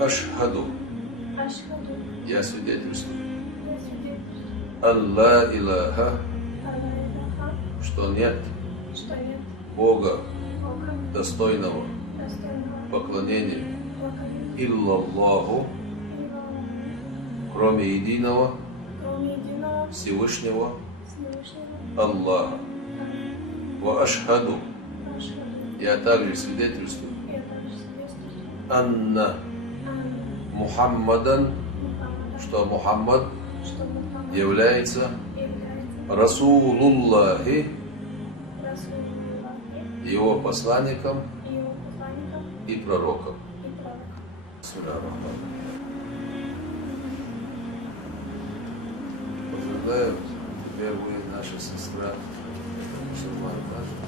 Ашхаду. Ашхаду. Я свидетельствую. Я свидетельствую. Алла Илаха. Алла Илаха. Что нет Что нет Бога, Бога, достойного достойного поклонения, поклонения, Иллаллаху, Илаллаху, кроме единого кроме единого Всевышнего Всевышнего Аллаха. Ва ашхаду. Ашхаду. Я также свидетельствую. Я также свидетельствую. Анна Анна Мухаммадан, Мухаммада, что Мухаммад что Мухаммад является является Расулуллахи, Расулуллахи, его посланником его посланником и пророком. и пророком. Поздравляю, теперь вы наша сестра мусульман, да?